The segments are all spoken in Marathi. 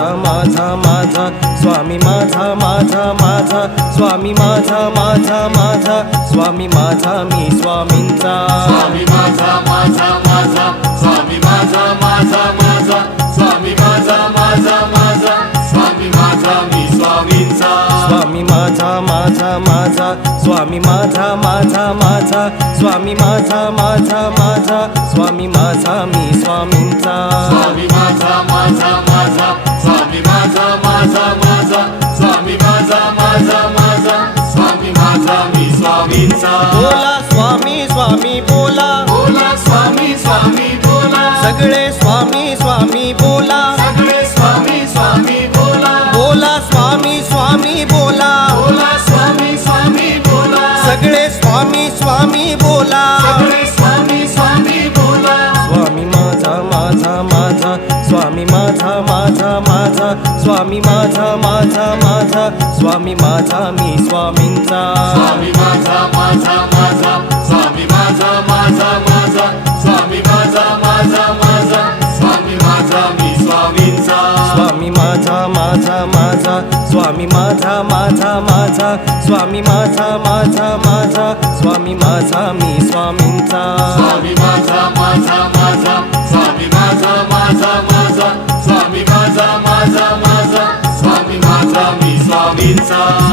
माझा माझा माझा स्वामी माझा माझा माझा स्वामी माझा माझा माझा स्वामी माझा मी स्वामींचा स्वामी माझा माझा माझा स्वामी माझा माझा माझा स्वामी माझा माझा माझा स्वामी माझा मी स्वामींचा स्वामी माझा माझा माझा स्वामी माझा माझा माझा स्वामी माझा माझा माझा स्वामी माझा मी स्वामींचा स्वामी माझा माझा माझा बोला स्वामी स्वामी बोला. बोला स्वामी स्वामी बोला. सगळे स्वामी स्वामी बोला. सगळे स्वामी स्वामी बोला. बोला स्वामी स्वामी बोला. बोला स्वामी स्वामी बोला. सगळे स्वामी स्वामी बोला. सगळे स्वामी माझा माझा माझा स्वामी माझा माझा माझा स्वामी माझा मी स्वामींचा स्वामी माझा माझा माझा स्वामी माझा माझा माझा स्वामी माझा माझा माझा स्वामी माझा मी स्वामींचा स्वामी माझा माझा माझा स्वामी माझा माझा माझा स्वामी माझा माझा माझा स्वामी माझा मी स्वामींचा स्वामी माझा माझा माझा स्वामी माझा माझा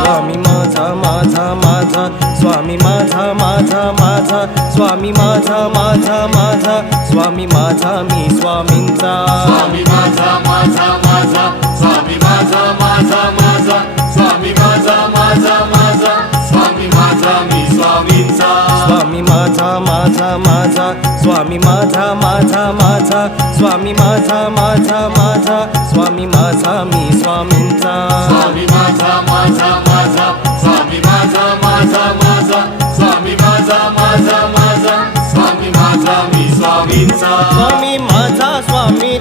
स्वामी माझा माझा माझा. स्वामी माझा माझा माझा. स्वामी माझा माझा माझा. स्वामी माझा मी स्वामींचा. स्वामी माझा माझा माझा. स्वामी माझा माझा माझा. स्वामी माझा माझा माझा. स्वामी माझा मी स्वामींचा. स्वामी माझा माझा माझा. स्वामी माझा माझा माझा. स्वामी माझा माझा माझा. स्वामी माझा मी स्वामींचा. स्वामी माझा माझा माझा. स्वामी माझा माझा माझा. स्वामी माझा माझा माझा. स्वामी माझा मी स्वामींचा. स्वामी माझा स्वामी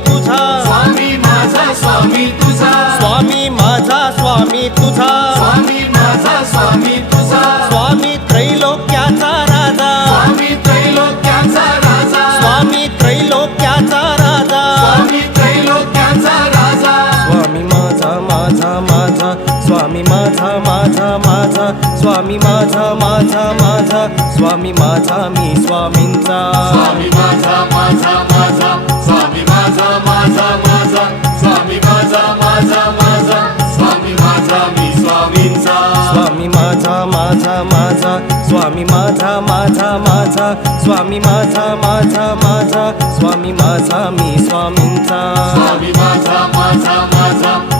स्वामी माझा माझा माझा स्वामी माझा माझा माझा स्वामी माझा मी स्वामींचा स्वामी माझा माझा माझा स्वामी माझा माझा माझा स्वामी माझा माझा माझा स्वामी माझा मी स्वामींचा स्वामी माझा माझा माझा स्वामी माझा माझा माझा स्वामी माझा माझा माझा स्वामी माझा मी स्वामींचा स्वामी माझा माझा माझा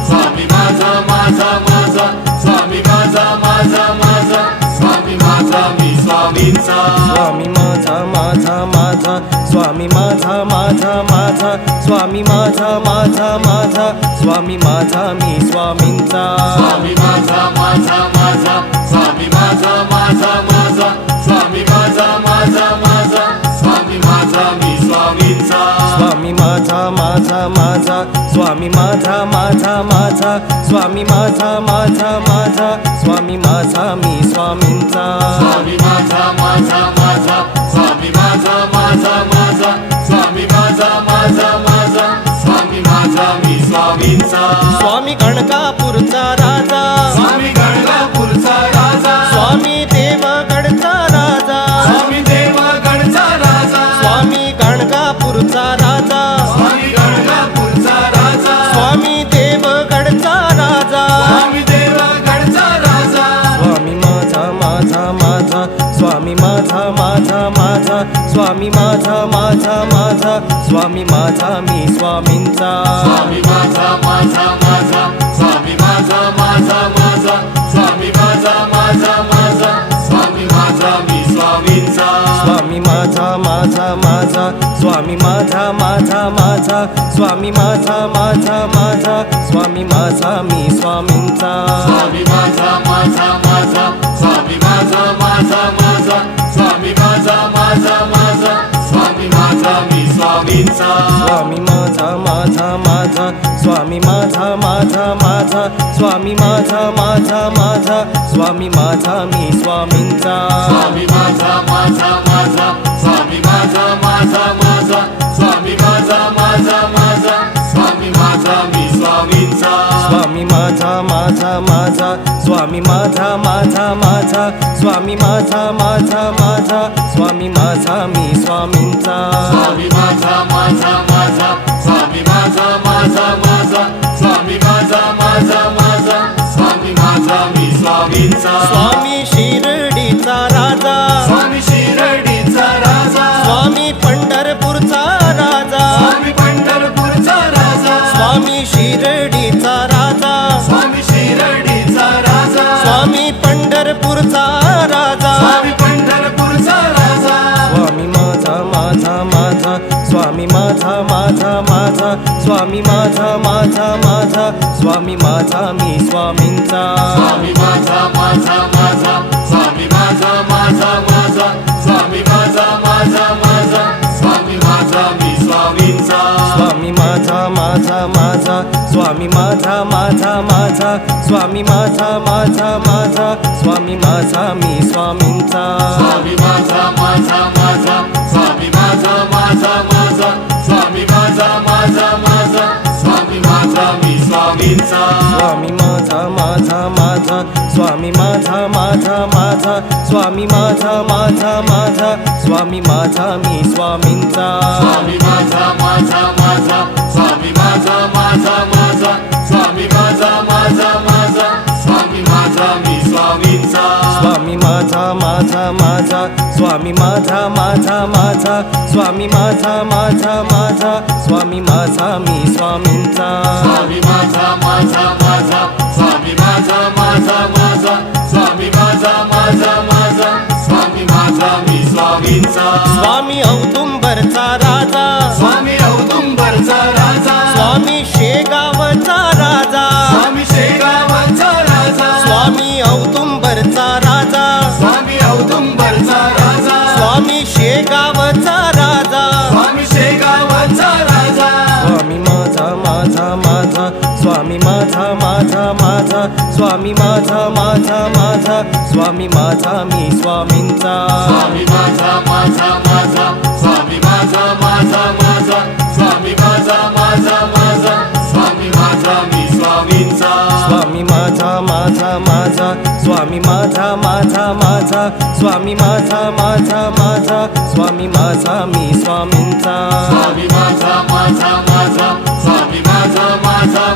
स्वामींचा. स्वामी माझा माझा माझा. स्वामी माझा माझा माझा. स्वामी माझा माझा माझा. स्वामी माझा मी स्वामींचा. स्वामी माझा माझा माझा. स्वामी माझा माझा माझा. स्वामींचा. स्वामी माझा माझा माझा. स्वामी माझा माझा माझा. स्वामी माझा माझा माझा. स्वामी माझा मी स्वामींचा. स्वामी माझा माझा माझा. स्वामी माझा माझा माझा. स्वामी माझा माझा माझा. स्वामी माझा मी स्वामींचा. स्वामी गणकापूरचा राजा. स्वामी गणगापूरचा गणकापूरचा राजा. स्वामी गणगापूरचा राजा. स्वामी देवगडचा राजा. स्वामी देवगडचा राजा. स्वामी माझा माझा माझा. स्वामी माझा माझा माझा. स्वामी माझा माझा माझा. स्वामी माझा मी स्वामींचा. स्वामी माझा माझा माझा. स्वामी माझा माझा माझा. स्वामी माझा माझा माझा. स्वामी माझा मी स्वामींचा. स्वामी माझा माझा माझा. स्वामी माझा माझा माझा स्वामी माझा माझा माझा स्वामी माझा मी स्वामींचा स्वामी माझा माझा माझा स्वामी माझा माझा माझा स्वामी माझा माझा माझा स्वामी माझा मी स्वामींचा स्वामी माझा माझा माझा स्वामी माझा माझा माझा स्वामी माझा माझा माझा स्वामी माझा मी स्वामींचा स्वामी माझा माझा माझा स्वामी माझा माझा माझा माझा स्वामी माझा माझा माझा स्वामी माझा माझा माझा स्वामी माझा मी स्वामींचा स्वामी माझा माझा माझा स्वामी माझा माझा माझा स्वामी माझा माझा माझा स्वामी माझा मी स्वामींचा स्वामी शिर्डीचा स्वामी माझा माझा माझा स्वामी माझा मी स्वामींचा स्वामी माझा माझा माझा स्वामी माझा माझा माझा स्वामी माझा माझा माझा स्वामी माझा मी स्वामींचा स्वामी माझा माझा माझा स्वामी माझा माझा माझा स्वामी माझा माझा माझा स्वामी माझा मी स्वामींचा स्वामी माझा माझा स्वामी माझा माझा माझा स्वामी माझा माझा माझा स्वामी माझा मी स्वामींचा स्वामी माझा माझा माझा स्वामी माझा माझा माझा स्वामी माझा माझा माझा स्वामी माझा मी स्वामींचा स्वामी माझा माझा माझा स्वामी माझा माझा माझा स्वामी माझा माझा माझा स्वामी माझा मी स्वामींचा स्वामी माझा माझा माझा माझा माझा. माझा स्वामी माझा माझा माझा. स्वामी माझा मी स्वामींचा. स्वामी औदुंबरचा राजा. स्वामी औदुंबरचा राजा. स्वामी स्वामी माझा माझा माझा स्वामी माझा मी स्वामींचा स्वामी माझा माझा माझा स्वामी माझा माझा माझा स्वामी माझा माझा माझा स्वामी माझा मी स्वामींचा स्वामी माझा माझा माझा स्वामी माझा माझा माझा स्वामी माझा माझा माझा स्वामी माझा मी स्वामींचा स्वामी माझा माझा माझा स्वामी माझा माझा